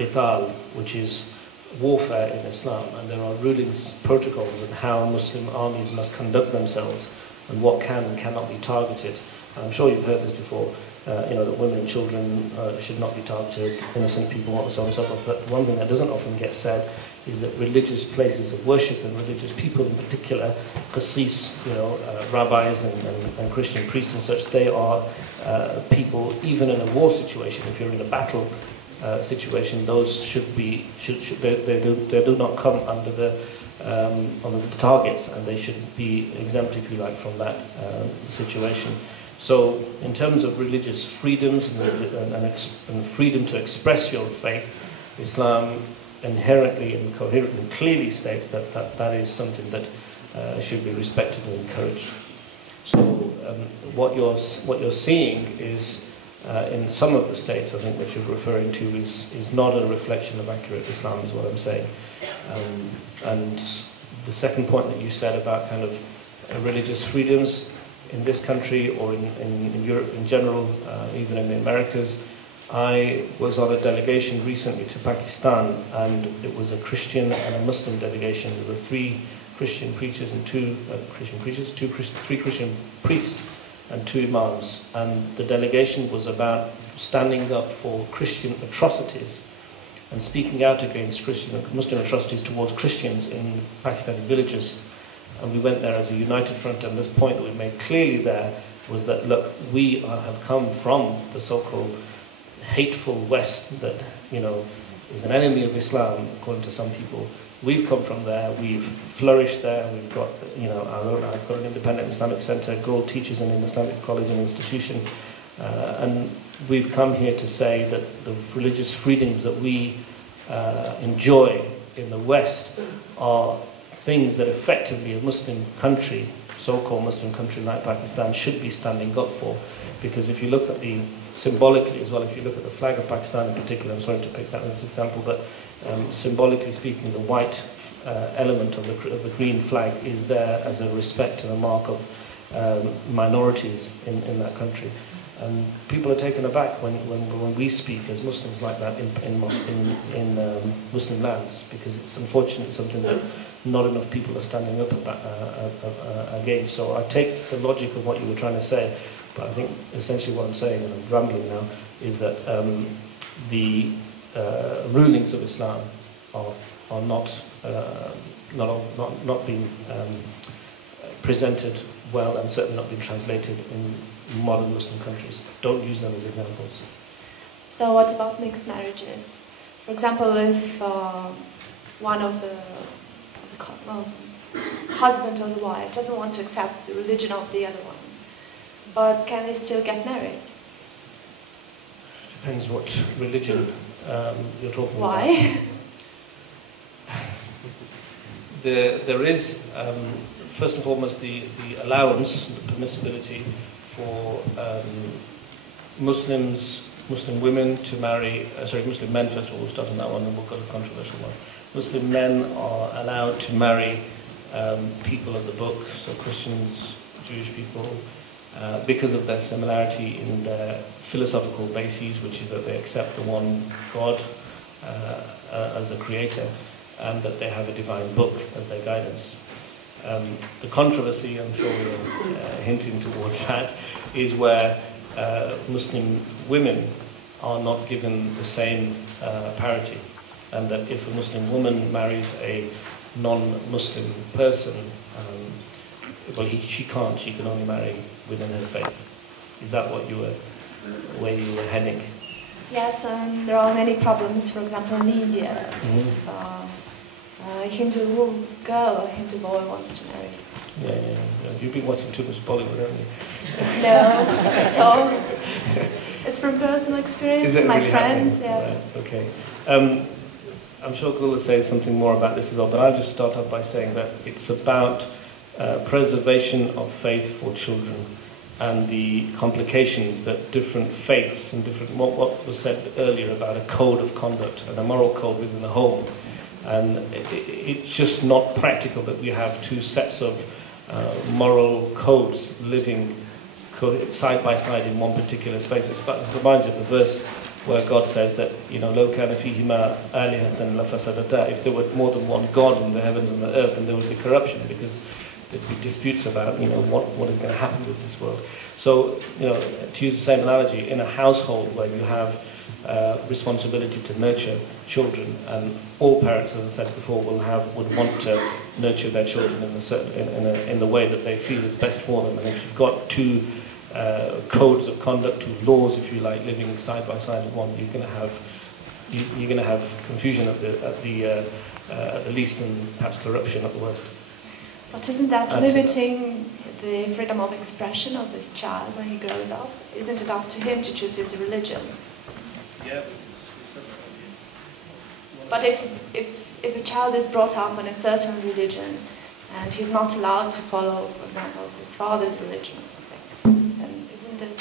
qital, which is warfare in Islam, and there are rulings, protocols on how Muslim armies must conduct themselves and what can and cannot be targeted. I'm sure you've heard this before, that women and children should not be targeted, innocent people, so on and so forth. But one thing that doesn't often get said is that religious places of worship and religious people in particular, qasis, rabbis and Christian priests and such, they are people, even in a war situation, if you're in a battle situation, those they do not come under the targets, and they should be exempt, if you like, from that situation. So, in terms of religious freedoms and freedom to express your faith, Islam inherently and coherently and clearly states that is something that should be respected and encouraged. So, what you're seeing is, in some of the states, I think, that you're referring to is not a reflection of accurate Islam, is what I'm saying. And the second point that you said about kind of religious freedoms in this country or in Europe in general, even in the Americas, I was on a delegation recently to Pakistan, and it was a Christian and a Muslim delegation. There were 3 Christian preachers and 3 Christian priests and 2 imams, and the delegation was about standing up for Christian atrocities and speaking out against Muslim atrocities towards Christians in Pakistani villages. And we went there as a united front, and this point that we made clearly there was that, look, we have come from the so-called hateful West that, is an enemy of Islam, according to some people. We've come from there, we've flourished there, we've got, I've got an independent Islamic center, Gold teaches in an Islamic college and institution, and we've come here to say that the religious freedoms that we enjoy in the West are things that effectively a Muslim country, so-called Muslim country like Pakistan, should be standing up for. Because if you look at symbolically as well, if you look at the flag of Pakistan in particular, I'm sorry to pick that as an example, but symbolically speaking, the white element of the green flag is there as a respect and a mark of minorities in that country. And people are taken aback when we speak as Muslims like that in Muslim lands, because it's unfortunately something that not enough people are standing up against. So I take the logic of what you were trying to say, but I think essentially what I'm saying, and I'm rambling now, is that the rulings of Islam are not being presented well, and certainly not being translated in modern Muslim countries. Don't use them as examples. So what about mixed marriages? For example, if one of the husband or the wife doesn't want to accept the religion of the other one, but can they still get married? Depends what religion you're talking about. Why? There is, first and foremost, the allowance, the permissibility for Muslim women to marry, Muslim men, first of all, we'll start on that one, and we'll go to the controversial one. Muslim men are allowed to marry people of the book, so Christians, Jewish people, because of their similarity in their philosophical bases, which is that they accept the one God as the creator, and that they have a divine book as their guidance. The controversy, I'm sure we're hinting towards that, is where Muslim women are not given the same parity, and that if a Muslim woman marries a non-Muslim person, she can only marry within her faith. Is that where you were heading? Yes, and there are many problems, for example, in India. A Hindu girl or a Hindu boy wants to marry. Yeah. You've been watching too much Bollywood, haven't you? No, at all. It's from personal experience, my really friends. Right, okay. I'm sure Gul will say something more about this as well, but I'll just start off by saying that it's about preservation of faith for children and the complications that different faiths and what was said earlier about a code of conduct and a moral code within the home. And it's just not practical that we have two sets of moral codes living side by side in one particular space. It reminds me of the verse where God says that, لَوْ كَانَ فِيهِمَا آلِهَةً لَفَسَدَتَا. If there were more than one God in the heavens and the earth, then there would be corruption, because there'd be disputes about, what is going to happen with this world. So, to use the same analogy, in a household where you have responsibility to nurture children, and all parents, as I said before, would want to nurture their children in the way that they feel is best for them. And if you've got two codes of conduct, two laws, if you like, living side by side with one, you're going to have confusion at the least, and perhaps corruption at the worst. But isn't that limiting the freedom of expression of this child when he grows up? Isn't it up to him to choose his religion? Yeah. But if a child is brought up in a certain religion and he's not allowed to follow, for example, his father's religion or something, then isn't it?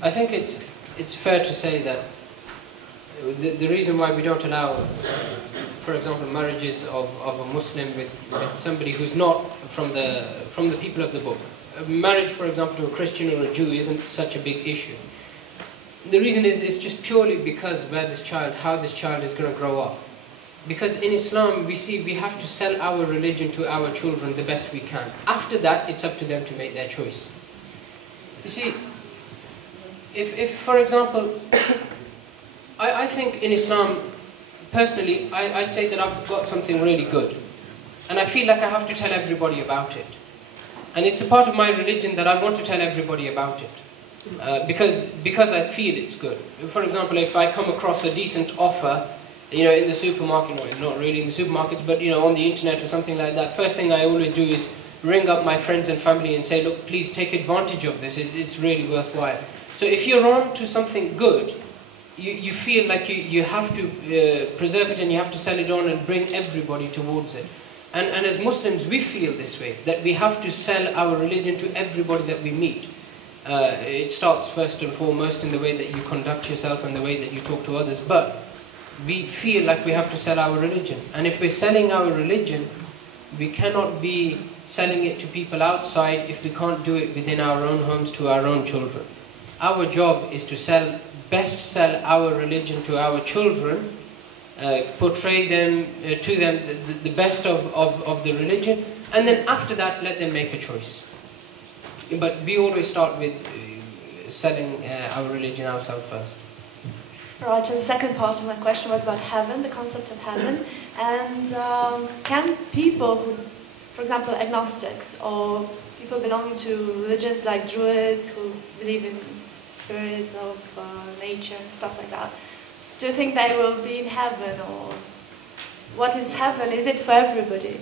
I think it's fair to say that the reason why we don't allow, for example, marriages of a Muslim with somebody who's not from the people of the book. A marriage, for example, to a Christian or a Jew isn't such a big issue. The reason is just purely because how this child is going to grow up. Because in Islam, we have to sell our religion to our children the best we can. After that, it's up to them to make their choice. You see, if for example, I think in Islam, personally, I say that I've got something really good. And I feel like I have to tell everybody about it. And it's a part of my religion that I want to tell everybody about it. Because I feel it's good. For example, if I come across a decent offer, in the supermarket, not really in the supermarkets, but on the internet or something like that, first thing I always do is ring up my friends and family and say, look, please take advantage of this, it's really worthwhile. So if you're on to something good, you feel like you have to preserve it, and you have to sell it on and bring everybody towards it. And as Muslims, we feel this way, that we have to sell our religion to everybody that we meet. It starts first and foremost in the way that you conduct yourself and the way that you talk to others, but we feel like we have to sell our religion. And if we're selling our religion, we cannot be selling it to people outside if we can't do it within our own homes to our own children. Our job is to best sell our religion to our children, portray them to them the best of the religion, and then after that let them make a choice. But we always start with selling our religion ourselves first. Right, and the second part of my question was about heaven, the concept of heaven. And can people who, for example, agnostics or people belonging to religions like Druids who believe in spirits of nature and stuff like that, do you think they will be in heaven, or what is heaven? Is it for everybody?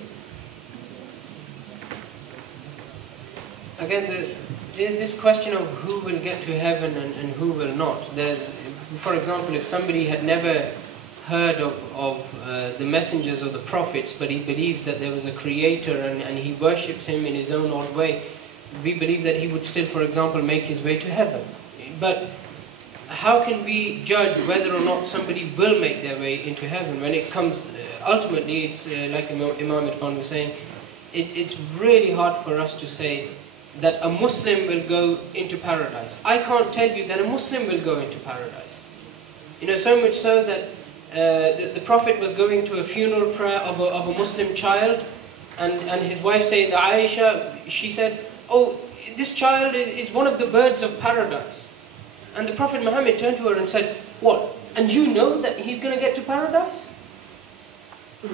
Again, this question of who will get to heaven and who will not. For example, if somebody had never heard of the messengers or the prophets, but he believes that there was a creator and he worships him in his own odd way, we believe that he would still, for example, make his way to heaven. But how can we judge whether or not somebody will make their way into heaven when it comes, ultimately, it's like Imam Irfan was saying, it's really hard for us to say that a Muslim will go into paradise. I can't tell you that a Muslim will go into paradise. So much so that the Prophet was going to a funeral prayer of a Muslim child, and his wife said, Aisha, she said, oh, this child is one of the birds of paradise. And the Prophet Muhammad turned to her and said, what? And you know that he's going to get to paradise?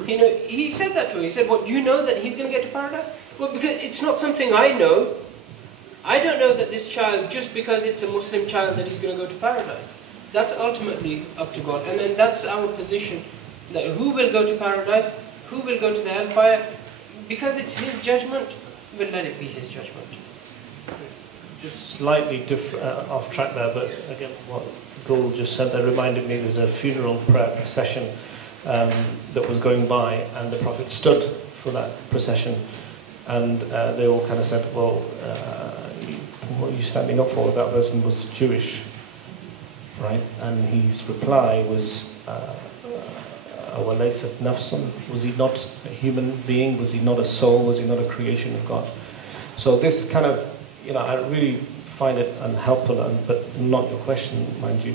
He said that to her. He said, what, you know that he's going to get to paradise? Well, because it's not something I know. I don't know that this child, just because it's a Muslim child, that he's going to go to paradise. That's ultimately up to God. And then that's our position, that who will go to paradise, who will go to the hellfire, because it's his judgment, we'll let it be his judgment. Just slightly off track there, but again, what Gul just said there reminded me there's a funeral prayer procession that was going by, and the Prophet stood for that procession, and they all kind of said, well, what are you standing up for? That person was Jewish, right? And his reply was, وَلَيْسَتْ نَفْسٌ, was he not a human being? Was he not a soul? Was he not a creation of God? So this kind of, I really find it unhelpful, but not your question, mind you.